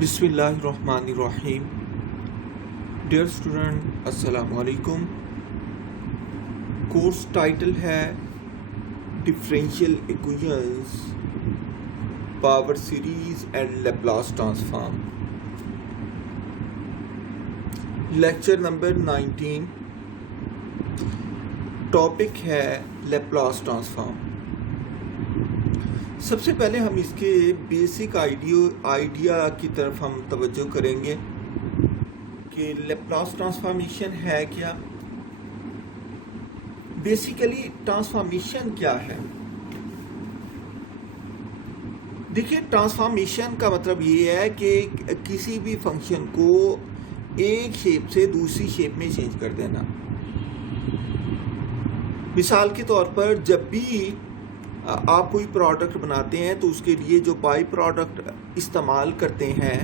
बिस्मिल्लाहिर्रहमानिर्रहीम। Dear student, अस्सलाम वालेकुम। कोर्स टाइटल है differential equations, power series and Laplace transform. Lecture number 19। Topic है लैप्लास ट्रांसफॉर्म। सबसे पहले हम इसके बेसिक आइडिया की तरफ हम तवज्जो करेंगे कि लैप्लास ट्रांसफॉर्मेशन है क्या। बेसिकली ट्रांसफॉर्मेशन क्या है? देखिए, ट्रांसफॉर्मेशन का मतलब ये है कि किसी भी फंक्शन को एक शेप से दूसरी शेप में चेंज कर देना। मिसाल के तौर पर जब भी आप कोई प्रोडक्ट बनाते हैं तो उसके लिए जो बाई प्रोडक्ट इस्तेमाल करते हैं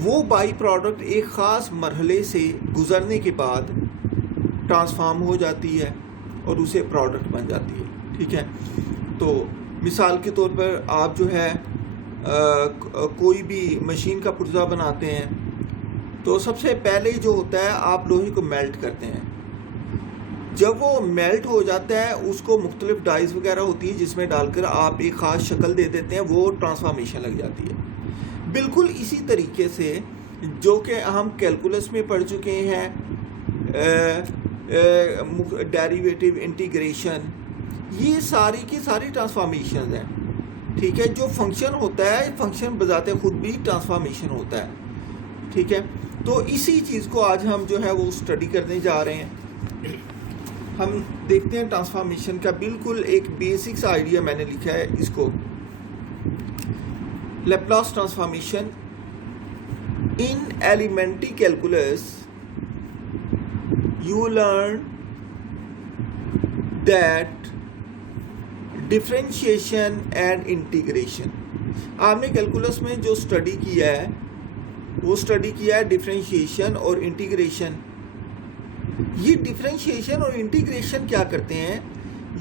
वो बाई प्रोडक्ट एक ख़ास मरहले से गुज़रने के बाद ट्रांसफॉर्म हो जाती है और उसे प्रोडक्ट बन जाती है। ठीक है, तो मिसाल के तौर पर आप जो है कोई भी मशीन का पुर्जा बनाते हैं तो सबसे पहले जो होता है आप लोहे को मेल्ट करते हैं। जब वो मेल्ट हो जाता है उसको मुख्तलिफ डाइज वगैरह होती है जिसमें डालकर आप एक ख़ास शक्ल दे देते हैं, वो ट्रांसफॉर्मेशन लग जाती है। बिल्कुल इसी तरीके से जो कि हम कैलकुलस में पढ़ चुके हैं, डेरिवेटिव, इंटीग्रेशन, ये सारी की सारी ट्रांसफॉर्मेशन हैं। ठीक है, जो फंक्शन होता है, फंक्शन बजाते खुद भी ट्रांसफॉर्मेशन होता है। ठीक है, तो इसी चीज़ को आज हम जो है वो स्टडी करने जा रहे हैं। हम देखते हैं ट्रांसफॉर्मेशन का बिल्कुल एक बेसिक सा आइडिया मैंने लिखा है इसको। Laplace transformation in elementary calculus you learn that differentiation and integration. आपने कैलकुलस में जो स्टडी किया है वो स्टडी किया है डिफरेंशिएशन और इंटीग्रेशन। ये डिफरेंशिएशन और इंटीग्रेशन क्या करते हैं?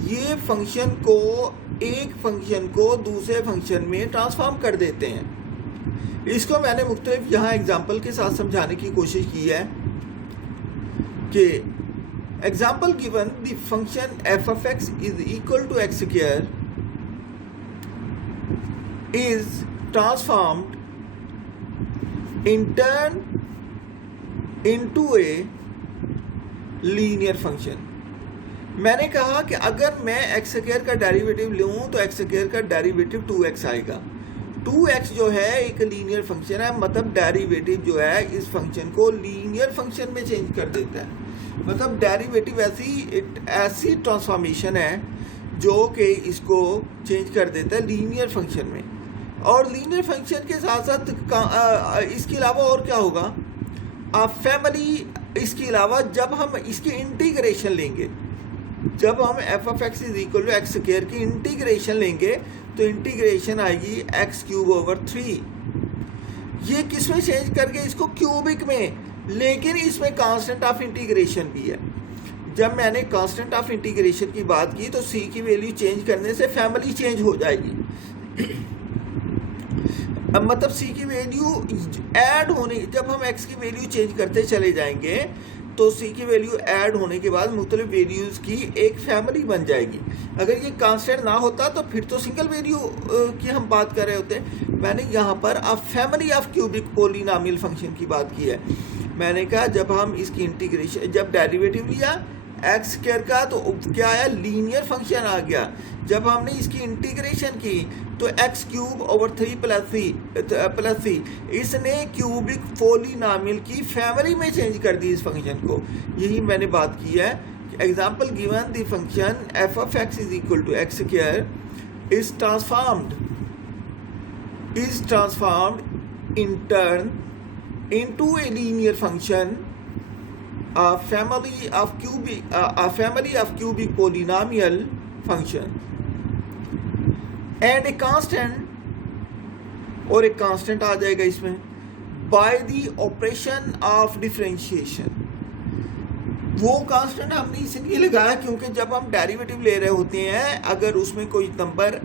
ये फंक्शन को, एक फंक्शन को दूसरे फंक्शन में ट्रांसफॉर्म कर देते हैं। इसको मैंने मुख्तलिफ यहाँ एग्जाम्पल के साथ समझाने की कोशिश की है कि example given the function F of X is equal to X square is transformed into a linear function. मैंने कहा कि अगर मैं एक्स स्क्वायर का डेरिवेटिव लूँ तो एक्स स्क्वायर का डेरिवेटिव 2x आएगा। 2x जो है एक लीनियर फंक्शन है, मतलब डेरिवेटिव जो है इस फंक्शन को लीनियर फंक्शन में चेंज कर देता है। मतलब डेरिवेटिव ऐसी ट्रांसफॉर्मेशन है जो कि इसको चेंज कर देता है लीनियर फंक्शन में। और लीनियर फंक्शन के साथ साथ इसके अलावा और क्या होगा? फैमिली। इसके अलावा जब हम इसकी इंटीग्रेशन लेंगे, जब हम F of X is equal to X square की इंटीग्रेशन लेंगे तो इंटीग्रेशन आएगी एक्स क्यूब ओवर 3। ये किस में चेंज करके? इसको क्यूबिक में, लेकिन इसमें कांस्टेंट ऑफ इंटीग्रेशन भी है। जब मैंने कांस्टेंट ऑफ इंटीग्रेशन की बात की तो सी की वैल्यू चेंज करने से फैमिली चेंज हो जाएगी। मतलब सी की वैल्यू ऐड होने, जब हम एक्स की वैल्यू चेंज करते चले जाएंगे तो सी की वैल्यू ऐड होने के बाद मुख्तलिफ वैल्यूज़ की एक फैमिली बन जाएगी। अगर ये कांस्टेंट ना होता तो फिर तो सिंगल वैल्यू की हम बात कर रहे होते। मैंने यहाँ पर family of cubic polynomial function की बात की है। मैंने कहा जब हम इसकी इंटीग्रेशन, जब डेरिवेटिव लिया एक्स स्क्वायर का तो क्या आया? लीनियर फंक्शन आ गया। जब हमने इसकी इंटीग्रेशन की तो एक्स क्यूब ओवर 3 प्लस सी, इसने क्यूबिक पोलिनोमियल की फैमिली में चेंज कर दी इस फंक्शन को। यही मैंने बात की है। Example given the function F of X is equal to X square is transformed in turn into a linear function, a family of cubic polynomial function and a constant, और एक कांस्टेंट आ जाएगा इसमें, by the operation of differentiation। वो constant हमने इसलिए लगाया क्योंकि जब हम डेरिवेटिव ले रहे होते हैं, अगर उसमें कोई नंबर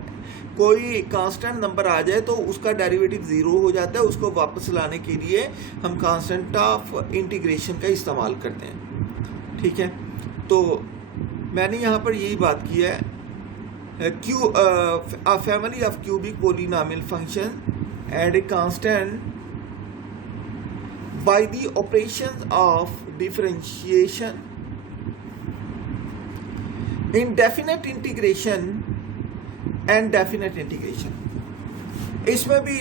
कोई कांस्टेंट नंबर आ जाए तो उसका डेरिवेटिव ज़ीरो हो जाता है, उसको वापस लाने के लिए हम कांस्टेंट ऑफ इंटीग्रेशन का इस्तेमाल करते हैं। ठीक है, तो मैंने यहाँ पर यही बात की है, a family of cubic polynomial function and a constant by the operations of differentiation, indefinite integration and definite integration। इसमें भी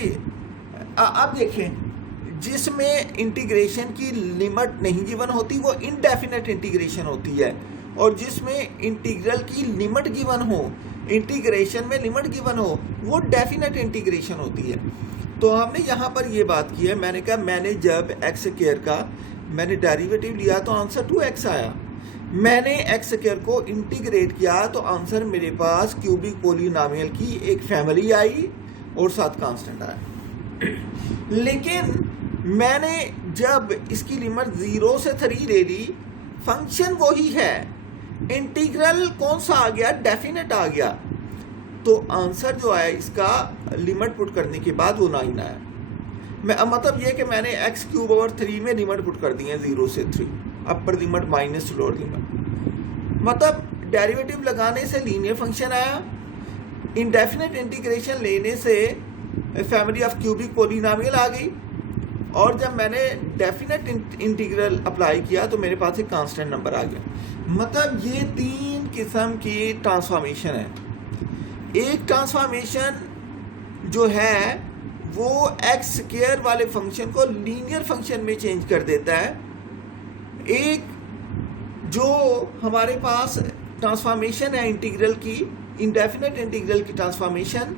आप देखें, जिसमें इंटीग्रेशन की लिमिट नहीं गिवन होती वो इनडेफिनेट इंटीग्रेशन होती है, और जिसमें इंटीग्रल की लिमिट गिवन हो, इंटीग्रेशन में लिमिट गिवन हो, वो डेफिनेट इंटीग्रेशन होती है। तो हमने यहाँ पर ये बात की है, मैंने कहा मैंने जब एक्स स्क्वायर का मैंने डेरिवेटिव लिया तो आंसर 2x आया, मैंने एक्स स्क्वायर को इंटीग्रेट किया तो आंसर मेरे पास क्यूबिक पोलिनोमियल की एक फैमिली आई और साथ कांस्टेंट आया। लेकिन मैंने जब इसकी लिमिट 0 से 3 ले ली, फंक्शन वही है, इंटीग्रल कौन सा आ गया, डेफिनेट आ गया, तो आंसर जो आया इसका लिमिट पुट करने के बाद वो 9 आया। मैं मतलब ये कि मैंने x³/3 में लिमिट पुट कर दी है 0 से 3, upper limit minus lower limit, मतलब डेरिवेटिव लगाने से लीनियर फंक्शन आया, इंडेफिनेट इंटीग्रेशन लेने से फैमिली ऑफ क्यूबिक पोलिनोमियल आ गई, और जब मैंने डेफिनेट इंटीग्रल अप्लाई किया तो मेरे पास एक कांस्टेंट नंबर आ गया। मतलब ये 3 किस्म की ट्रांसफॉर्मेशन है। एक ट्रांसफॉर्मेशन जो है वो एक्स स्क्वायर वाले फंक्शन को लीनियर फंक्शन में चेंज कर देता है। एक जो हमारे पास ट्रांसफॉर्मेशन है इंटीग्रल की, इंडेफिनेट इंटीग्रल की ट्रांसफॉर्मेशन,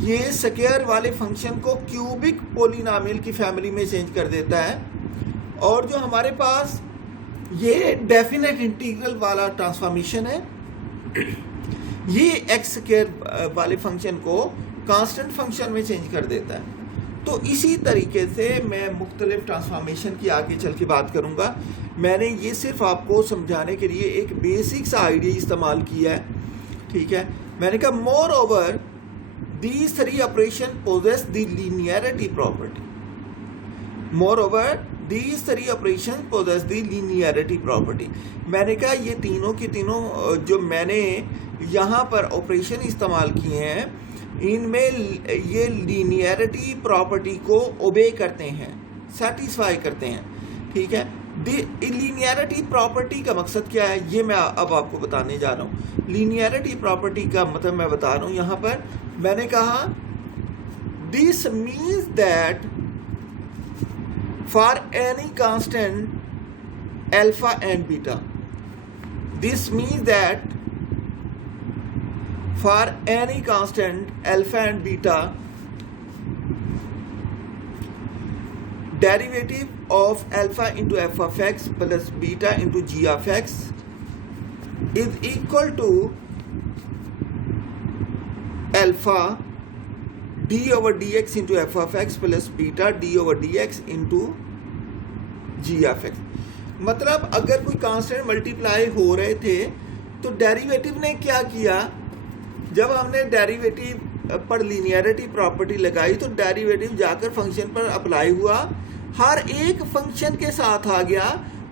ये स्क्वायर वाले फंक्शन को क्यूबिक पोलिनोमियल की फैमिली में चेंज कर देता है। और जो हमारे पास ये डेफिनेट इंटीग्रल वाला ट्रांसफॉर्मेशन है, ये एक्स स्क्वायर वाले फंक्शन को कांस्टेंट फंक्शन में चेंज कर देता है। तो इसी तरीके से मैं मुख्तलिफ ट्रांसफॉर्मेशन की आगे चल के बात करूँगा। मैंने ये सिर्फ आपको समझाने के लिए एक बेसिक सा आइडिया इस्तेमाल किया है। ठीक है, मैंने कहा more over these 3 operations possess the linearity property. Moreover, these 3 operations possess the linearity property. मैंने कहा ये तीनों की तीनों जो मैंने यहाँ पर ऑपरेशन इस्तेमाल किए हैं, इनमें ये लीनियरिटी प्रॉपर्टी को ओबे करते हैं, सेटिस्फाई करते हैं। ठीक है, लीनियरिटी प्रॉपर्टी का मकसद क्या है ये मैं अब आपको बताने जा रहा हूँ। लीनियरिटी प्रॉपर्टी का मतलब मैं बता रहा हूँ, यहाँ पर मैंने कहा this means that for any constant alpha and beta, this means that for any constant alpha and beta derivative of alpha into f of x plus beta into g of x is equal to alpha d over dx into f of x plus beta d over dx into g of x। मतलब अगर कोई constant multiply हो रहे थे तो derivative ने क्या किया, जब हमने डेरिवेटिव पर लीनियरिटी प्रॉपर्टी लगाई तो डेरिवेटिव जाकर फंक्शन पर अप्लाई हुआ, हर एक फंक्शन के साथ आ गया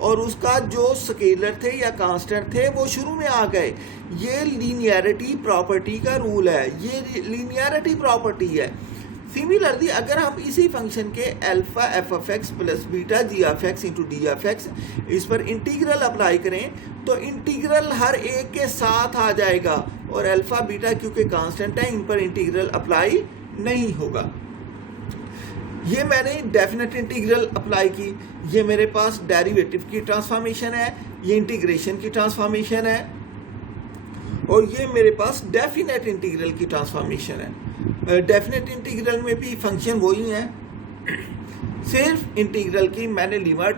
और उसका जो स्केलर थे या कांस्टेंट थे वो शुरू में आ गए। ये लीनियरिटी प्रॉपर्टी का रूल है, ये लीनियरिटी प्रॉपर्टी है। सिमिलरली अगर हम इसी फंक्शन के alpha F of X plus beta G of X into D of X इस पर इंटीग्रल अप्लाई करें तो इंटीग्रल हर एक के साथ आ जाएगा, और अल्फा बीटा क्योंकि कांस्टेंट है इन पर इंटीग्रल अप्लाई नहीं होगा। ये मैंने डेफिनेट इंटीग्रल अप्लाई की, ये मेरे पास डेरिवेटिव की ट्रांसफॉर्मेशन है, ये इंटीग्रेशन की ट्रांसफॉर्मेशन है, और ये मेरे पास डेफिनेट इंटीग्रल की ट्रांसफॉर्मेशन है। डेफिनेट इंटीग्रल में भी फंक्शन वही है, सिर्फ इंटीग्रल की मैंने लिमिट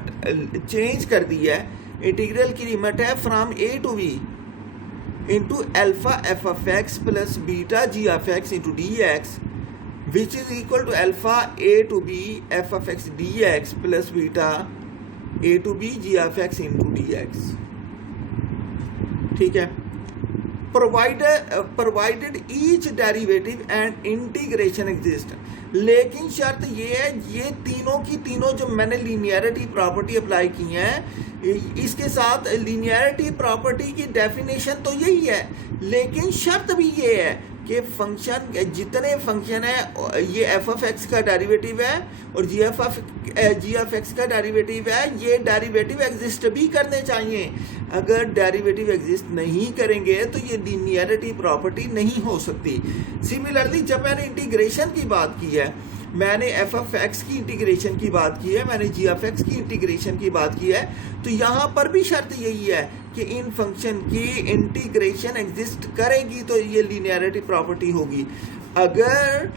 चेंज कर दी है। इंटीग्रल की लिमिट है from A to B into alpha F of X plus beta G of X into D X which is equal to alpha a to b f of x dx plus beta a to b g of x into dx। ठीक है, provided each derivative and integration exist। लेकिन शर्त ये है, ये तीनों की तीनों जो मैंने लीनियरिटी प्रॉपर्टी अप्लाई की हैं, इसके साथ लीनियरिटी प्रॉपर्टी की डेफिनेशन तो यही है, लेकिन शर्त भी ये है कि फंक्शन, जितने फंक्शन है, ये एफ ऑफ एक्स का डेरिवेटिव है और जी ऑफ एक्स का डेरिवेटिव है, ये डेरिवेटिव एग्जिस्ट भी करने चाहिए। अगर डेरिवेटिव एग्जिस्ट नहीं करेंगे तो ये लीनियरिटी प्रॉपर्टी नहीं हो सकती। सिमिलरली जब मैंने इंटीग्रेशन की बात की है, मैंने एफ ऑफ एक्स की इंटीग्रेशन की बात की है, मैंने जी ऑफ एक्स की इंटीग्रेशन की बात की है, तो यहाँ पर भी शर्त यही है कि इन फंक्शन की इंटीग्रेशन एग्जिस्ट करेगी तो ये लीनियरिटी प्रॉपर्टी होगी। अगर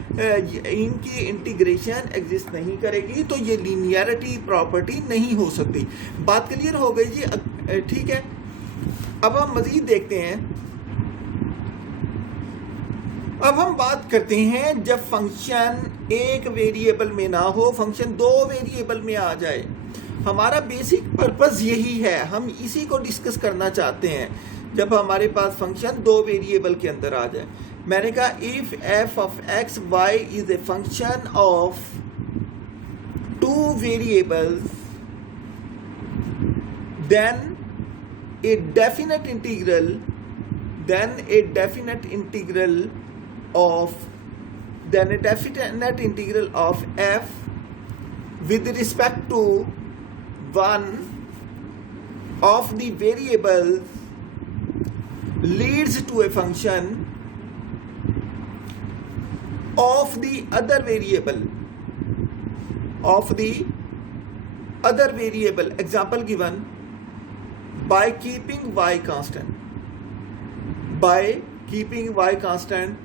इनकी इंटीग्रेशन एग्जिस्ट नहीं करेगी तो ये लीनियरिटी प्रॉपर्टी नहीं हो सकती। बात क्लियर हो गई जी? ठीक है, अब हम मजीद देखते हैं। अब हम बात करते हैं जब फंक्शन एक वेरिएबल में ना हो, फंक्शन दो वेरिएबल में आ जाए। हमारा बेसिक पर्पस यही है, हम इसी को डिस्कस करना चाहते हैं, जब हमारे पास फंक्शन दो वेरिएबल के अंदर आ जाए। मैंने कहा if F of X Y is a function of two variables then a definite integral of f with respect to one of the variables leads to a function of the other variable example given by keeping y constant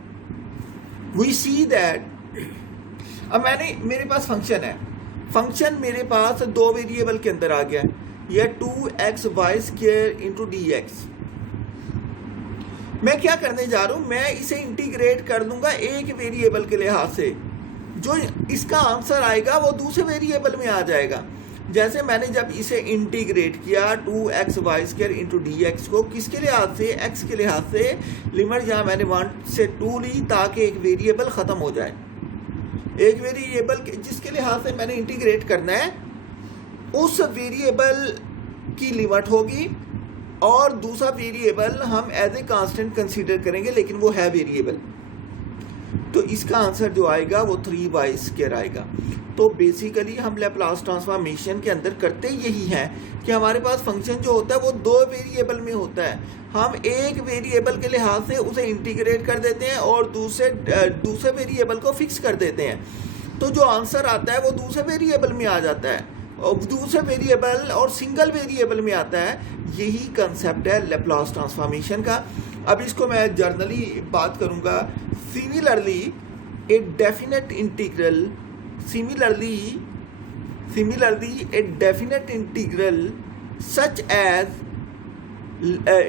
we see that अब मेरे पास function मेरे पास दो variable के अंदर आ गया, यह 2xy² into dx। मैं क्या करने जा रहा हूं, मैं इसे इंटीग्रेट कर दूंगा एक वेरिएबल के लिहाज से, जो इसका आंसर आएगा वो दूसरे वेरिएबल में आ जाएगा। जैसे मैंने जब इसे इंटीग्रेट किया 2xy² इंटू dx को, किसके लिहाज से? x के लिहाज से। लिमिट जहां मैंने 1 से 2 ली ताकि एक वेरिएबल ख़त्म हो जाए। एक वेरिएबल जिसके लिहाज से मैंने इंटीग्रेट करना है, उस वेरिएबल की लिमिट होगी और दूसरा वेरिएबल हम एज ए कांस्टेंट कंसीडर करेंगे, लेकिन वो है वेरिएबल। तो इसका आंसर जो आएगा वो 3y² आएगा। तो बेसिकली हम लैप्लास ट्रांसफॉर्मेशन के अंदर करते यही है कि हमारे पास फंक्शन जो होता है वो दो वेरिएबल में होता है। हम एक वेरिएबल के लिहाज से उसे इंटीग्रेट कर देते हैं और दूसरे वेरिएबल को फिक्स कर देते हैं, तो जो आंसर आता है वो दूसरे वेरिएबल में आ जाता है, और दूसरे वेरिएबल और सिंगल वेरिएबल में आता है। यही कंसेप्ट है लैप्लास ट्रांसफॉर्मेशन का। अब इसको मैं जर्नली बात करूंगा। Similarly a definite integral such as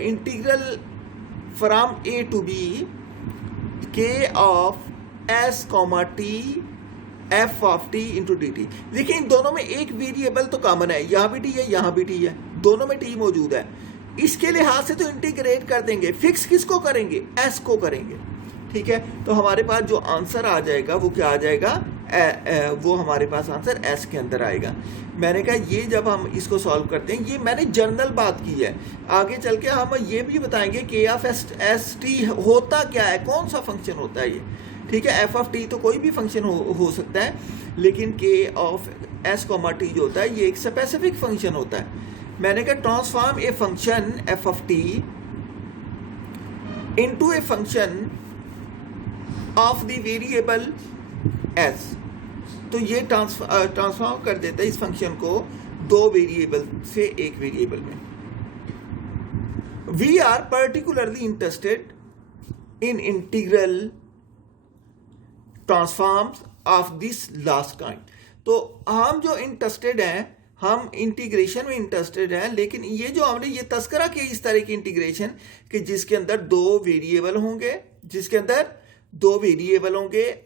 integral from a to b k of s, t f of t into dt। देखिए इन दोनों में एक वेरिएबल तो कॉमन है, यहाँ भी t है, यहाँ भी t है, दोनों में t मौजूद है। इसके लिहाज से तो इंटीग्रेट कर देंगे, फिक्स किसको करेंगे? s को करेंगे। ठीक है, तो हमारे पास जो आंसर आ जाएगा वो क्या आ जाएगा? वो हमारे पास आंसर s के अंदर आएगा। मैंने कहा ये जब हम इसको सॉल्व करते हैं, ये मैंने जनरल बात की है, आगे चल के हम ये भी बताएंगे कि f s t होता क्या है, कौन सा फंक्शन होता है ये। ठीक है, f of t तो कोई भी फंक्शन हो सकता है, लेकिन k of s, t जो होता है ये एक स्पेसिफिक फंक्शन होता है। मैंने कहा transform a function f of t into A function of the variable s। तो ये ट्रांसफॉर्म कर देता है इस फंक्शन को दो वेरिएबल से एक वेरिएबल में। We are particularly interested in integral transforms of this last kind. तो हम जो इंटरेस्टेड हैं, हम इंटीग्रेशन में इंटरेस्टेड हैं, लेकिन ये जो हमने ये तस्करा किया इस तरह की इंटीग्रेशन कि जिसके अंदर दो वेरिएबल होंगे,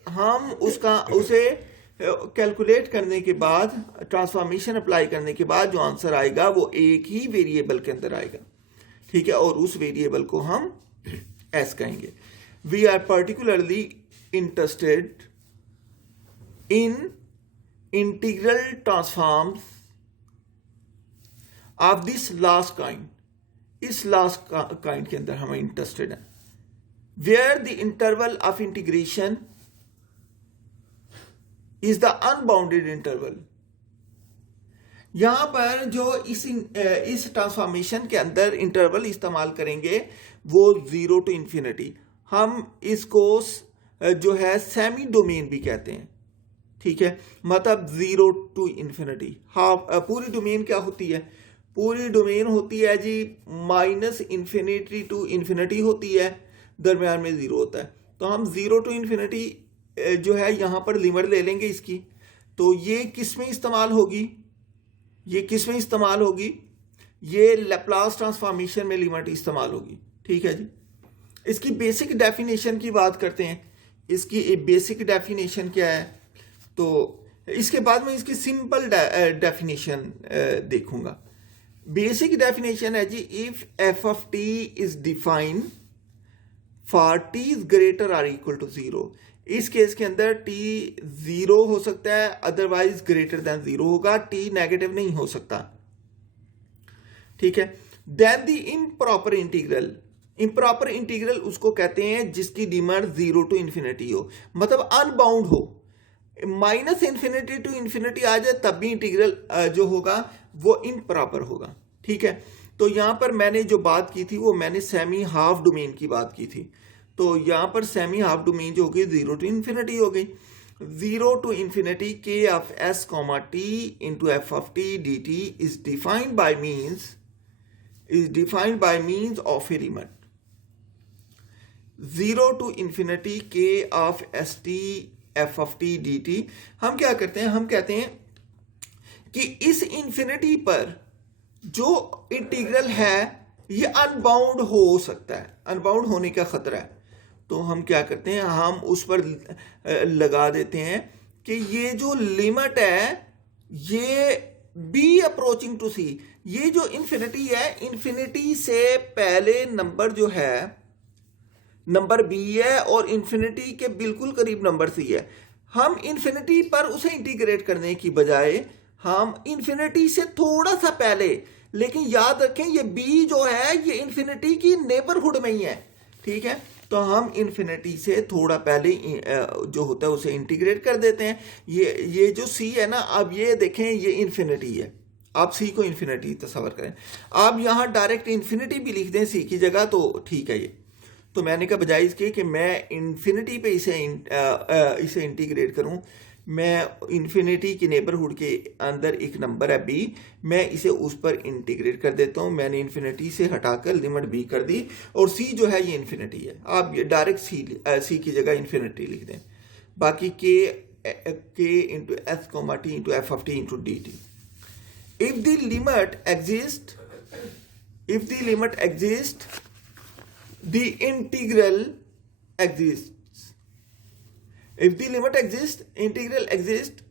हम उसे कैलकुलेट करने के बाद, ट्रांसफॉर्मेशन अप्लाई करने के बाद जो आंसर आएगा वो एक ही वेरिएबल के अंदर आएगा। ठीक है, और उस वेरिएबल को हम एस कहेंगे। We are particularly interested in integral transforms of this last kind, इस लास्ट काइंड के अंदर हम इंटरेस्टेड हैं, where the interval of integration is the unbounded interval. यहां पर जो इस ट्रांसफॉर्मेशन के अंदर इंटरवल इस्तेमाल करेंगे वो 0 to इन्फिनिटी, हम इसको जो है सेमी डोमेन भी कहते हैं, ठीक है, मतलब 0 to इन्फिनिटी। हाफ पूरी डोमेन क्या होती है? पूरी डोमेन होती है जी -इन्फिनिटी टू इन्फिनिटी होती है, दरम्यान में 0 होता है। तो हम 0 to इन्फिनिटी जो है यहाँ पर लिमिट ले लेंगे इसकी, तो ये किस में इस्तेमाल होगी? ये किस में इस्तेमाल होगी? ये लैप्लास ट्रांसफॉर्मेशन में लिमिट इस्तेमाल होगी, ठीक है जी। इसकी बेसिक डेफिनेशन की बात करते हैं। इसकी बेसिक डेफिनेशन क्या है? तो इसके बाद में इसकी सिंपल डेफिनेशन देखूंगा। बेसिक डेफिनेशन है जी, if F of t is defined for t is greater or equal to 0, इस केस के अंदर टी 0 हो सकता है, अदरवाइज ग्रेटर देन 0 होगा, टी नेगेटिव नहीं हो सकता, ठीक है। Then the improper integral, improper integral उसको कहते हैं जिसकी लिमिट 0 to इन्फिनिटी हो, मतलब अनबाउंड हो। -इन्फिनिटी टू इन्फिनिटी आ जाए तब भी इंटीग्रल जो होगा वो इम्प्रॉपर होगा, ठीक है। तो यहां पर मैंने जो बात की थी वो मैंने सेमी हाफ डोमेन की बात की थी। तो यहां पर सेमी हाफ डोमेन जो होगी 0 to इन्फिनिटी हो गई। 0 to infinity K of s comma t into f of t d t is defined by means of a limit 0 to infinity K of s t f of t d t. हम क्या करते हैं? हम कहते हैं कि इस infinity पर जो इंटीग्रल है ये अनबाउंड हो सकता है, अनबाउंड होने का खतरा है। तो हम क्या करते हैं? हम उस पर लगा देते हैं कि ये जो लिमिट है ये बी अप्रोचिंग टू सी, ये जो इन्फिनिटी है, इन्फिनिटी से पहले नंबर जो है नंबर बी है और इन्फिनिटी के बिल्कुल करीब नंबर सी है। हम इन्फिनिटी पर उसे इंटीग्रेट करने की बजाय हम इन्फिनिटी से थोड़ा सा पहले, लेकिन याद रखें ये बी जो है ये इन्फिनिटी की नेबरहुड में ही है, ठीक है। तो हम इन्फिनिटी से थोड़ा पहले जो होता है उसे इंटीग्रेट कर देते हैं। ये जो सी है ना, अब ये देखें ये इन्फिनिटी है, आप सी को इन्फिनिटी तस्वर करें। आप यहाँ डायरेक्ट इन्फिनिटी भी लिख दें सी की जगह तो ठीक है ये। तो मैंने कहा बजाय इसके कि मैं इन्फिनिटी पे इसे इंटीग्रेट करूं, मैं इन्फिनिटी की नेबरहुड के अंदर एक नंबर है बी, मैं इसे उस पर इंटीग्रेट कर देता हूं। मैंने इन्फिनिटी से हटाकर लिमिट बी कर दी और सी जो है ये इन्फिनिटी है। आप डायरेक्ट सी की जगह इन्फिनिटी लिख दें। बाकी के into S comma t into f of T into D T. If the limit exist the integral exists. If the limit exists, integral exists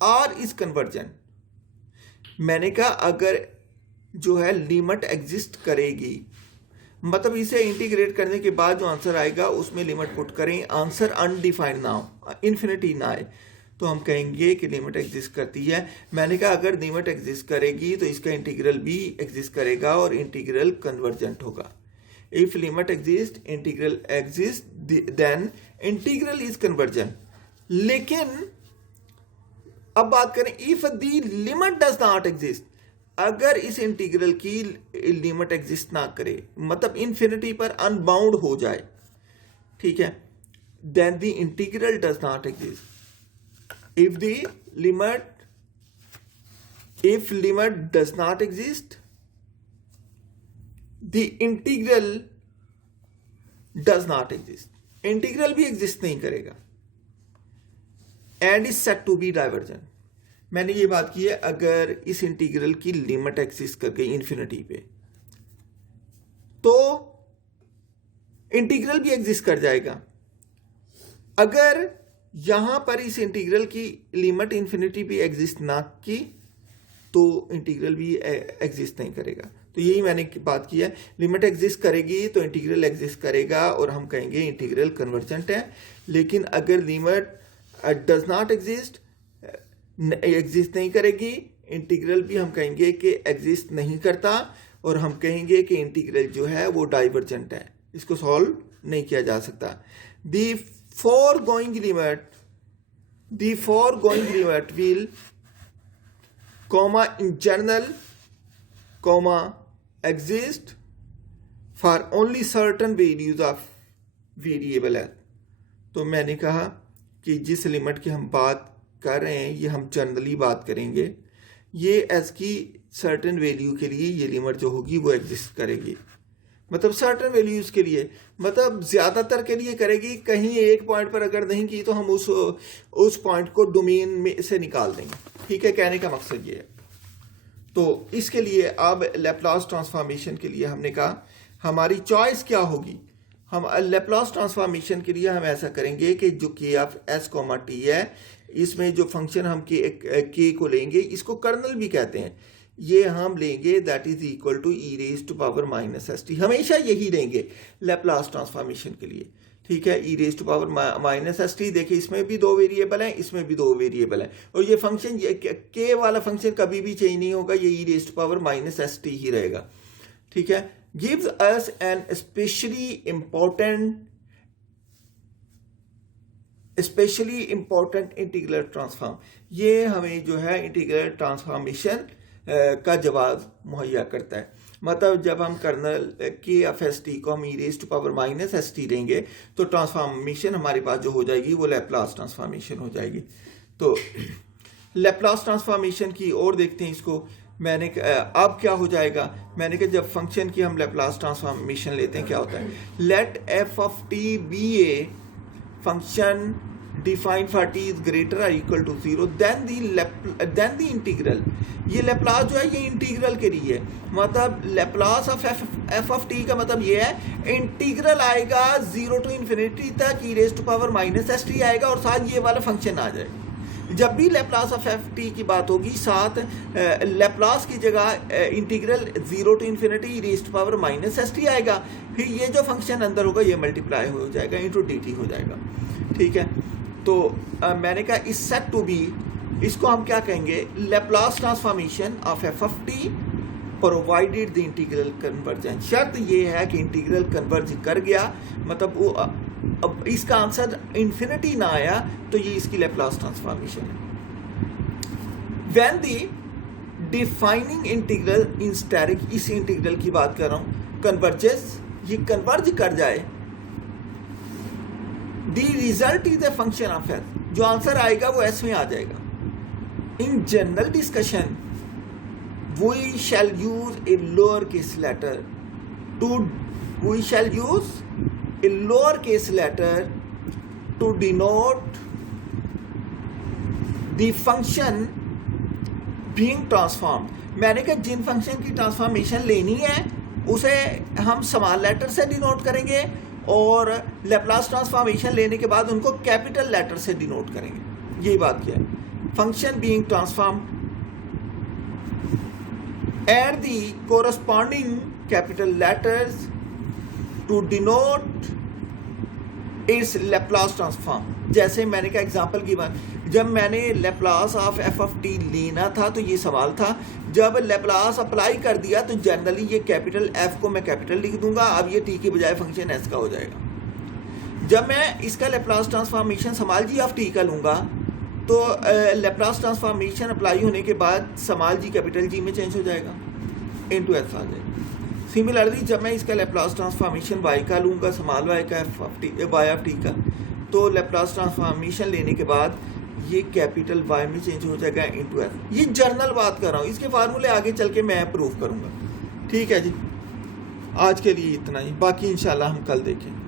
or is convergent. मैंने कहा अगर जो है लिमिट एग्जिस्ट करेगी, मतलब इसे इंटीग्रेट करने के बाद जो आंसर आएगा उसमें लिमिट पुट करें, आंसर अनडिफाइंड ना हो, इन्फिनिटी ना आए, तो हम कहेंगे कि लिमिट एग्जिस्ट करती है। मैंने कहा अगर लिमिट एग्जिस्ट करेगी तो इसका इंटीग्रल भी एग्जिस्ट करेगा और इंटीग्रल कन्वर्जेंट होगा। If limit exists, integral exists, then integral is convergent. लेकिन अब बात करें if the limit does not exist, अगर इस इंटीग्रल की लिमिट एग्जिस्ट ना करे, मतलब इन्फिनिटी पर अनबाउंड हो जाए, ठीक है, then the integral does not exist. If limit does not exist, the integral does not exist. Integral भी एग्जिस्ट नहीं करेगा and is said to be divergent. मैंने ये बात की है अगर इस इंटीग्रल की लिमिट एग्जिस्ट कर गई इन्फिनिटी पे तो इंटीग्रल भी एग्जिस्ट कर जाएगा। अगर यहां पर इस इंटीग्रल की लिमिट इन्फिनिटी भी एग्जिस्ट ना की तो इंटीग्रल भी एग्जिस्ट नहीं करेगा। तो यही मैंने बात की है, लिमिट एग्जिस्ट करेगी तो इंटीग्रल एग्जिस्ट करेगा और हम कहेंगे इंटीग्रल कन्वर्जेंट है। लेकिन अगर लिमिट डज नॉट एग्जिस्ट नहीं करेगी, इंटीग्रल भी हम कहेंगे कि एग्जिस्ट नहीं करता और हम कहेंगे कि इंटीग्रल जो है वो डाइवर्जेंट है, इसको सॉल्व नहीं किया जा सकता। The foregoing limit will in general exist for only certain values of variable है। तो मैंने कहा कि जिस लिमिट की हम बात कर रहे हैं ये हम जनरली बात करेंगे, ये एस की सर्टेन वैल्यू के लिए ये लिमिट जो होगी वो एग्जिस्ट करेगी, मतलब सर्टेन वैल्यूज के लिए, मतलब ज्यादातर के लिए करेगी। कहीं एक पॉइंट पर अगर नहीं की तो हम उस पॉइंट को डोमेन में से निकाल देंगे। ठीक है, कहने का मकसद ये है। तो इसके लिए अब लैप्लास ट्रांसफॉर्मेशन के लिए हमने कहा हमारी चॉइस क्या होगी। हम लैप्लास ट्रांसफॉर्मेशन के लिए हम ऐसा करेंगे कि जो के ऑफ एस कॉमा टी है, इसमें जो फंक्शन हम के को लेंगे, इसको कर्नल भी कहते हैं, ये हम लेंगे that is equal to e raise to power minus S t. हमेशा यही लेंगे लैप्लास ट्रांसफॉर्मेशन के लिए। ठीक है, e raise to power minus S t. देखिए इसमें भी दो वेरिएबल हैं, इसमें भी दो वेरिएबल हैं, और ये फंक्शन के वाला फंक्शन कभी भी चेंज नहीं होगा, ये e raise to power minus S t ही रहेगा। ठीक है, gives us an especially important integral transform. ये हमें जो है इंटीग्रल ट्रांसफॉर्मेशन का जवाब मुहैया करता है। मतलब जब हम कर्नल के एफ एस टी को हम e raise to power minus S t देंगे तो ट्रांसफॉर्मेशन हमारे पास जो हो जाएगी वो लैप्लास ट्रांसफॉर्मेशन हो जाएगी। तो लैप्लास ट्रांसफॉर्मेशन की और देखते हैं इसको। मैंने अब क्या हो जाएगा, मैंने कहा जब फंक्शन की हम लैप्लास ट्रांसफॉर्मेशन लेते हैं क्या होता है, let f of t be a function defined for t is greater और equal to 0 then the integral. ये लैप्लास जो है ये इंटीग्रल के लिए है, मतलब Laplace of f of T का मतलब ये है इंटीग्रल आएगा 0 टू इन्फिनिटी तक, e raise to power minus S T आएगा और साथ ये वाला फंक्शन आ जाएगा। जब भी लैप्लास ऑफ एफ टी की बात होगी साथ लैप्लास की जगह integral 0 to infinity E raise to power minus S T आएगा, फिर ये जो फंक्शन अंदर होगा ये मल्टीप्लाई हो जाएगा, इंटू डी टी हो जाएगा। ठीक है, तो मैंने कहा इस सेट टू बी, इसको हम क्या कहेंगे, Laplace transformation of f of T provided the integral convergence. शर्त ये है कि इंटीग्रल कन्वर्ज कर गया, मतलब वो अब इसका आंसर इंफिनिटी ना आया तो ये इसकी लैप्लास ट्रांसफॉर्मेशन है। When the defining integral in asterisk, इस इंटीग्रल की बात कर रहा हूं, कन्वर्जेस, ये कन्वर्ज कर जाए, the result is the function of S, जो आंसर आएगा वो एस में आ जाएगा। In general discussion we shall use a lower case letter to denote the function being transformed. मैंने कहा जिन फंक्शन की ट्रांसफॉर्मेशन लेनी है उसे हम स्मॉल लेटर से डिनोट करेंगे और लैप्लास ट्रांसफॉर्मेशन लेने के बाद उनको कैपिटल लेटर से डिनोट करेंगे। यही बात किया है, function being transformed add the corresponding capital letters to denote its Laplace transform। जैसे मैंने कहा एग्जांपल की बात, जब मैंने Laplace of f of T लेना था तो ये सवाल था, जब लैप्लास अप्लाई कर दिया तो जनरली ये कैपिटल एफ को मैं कैपिटल लिख दूंगा, अब ये टी के बजाय फंक्शन एस का हो जाएगा। जब मैं इसका Laplace transformation small G of T का लूंगा तो लैप्लास ट्रांसफॉर्मेशन अप्लाई होने के बाद स्मॉल जी कैपिटल जी में चेंज हो जाएगा, इनटू एस आ जाएगा। सिमिलरली जब मैं इसका लैप्लास ट्रांसफॉर्मेशन वाई का लूँगा, स्मॉल वाई का F of T Y of T का, तो लैप्लास ट्रांसफॉर्मेशन लेने के बाद ये कैपिटल वाई में चेंज हो जाएगा इनटू एस। ये जर्नल बात कर रहा हूँ, इसके फार्मूले आगे चल के मैं प्रूव करूँगा। ठीक है जी, आज के लिए इतना ही, बाकी इंशाल्लाह हम कल देखें।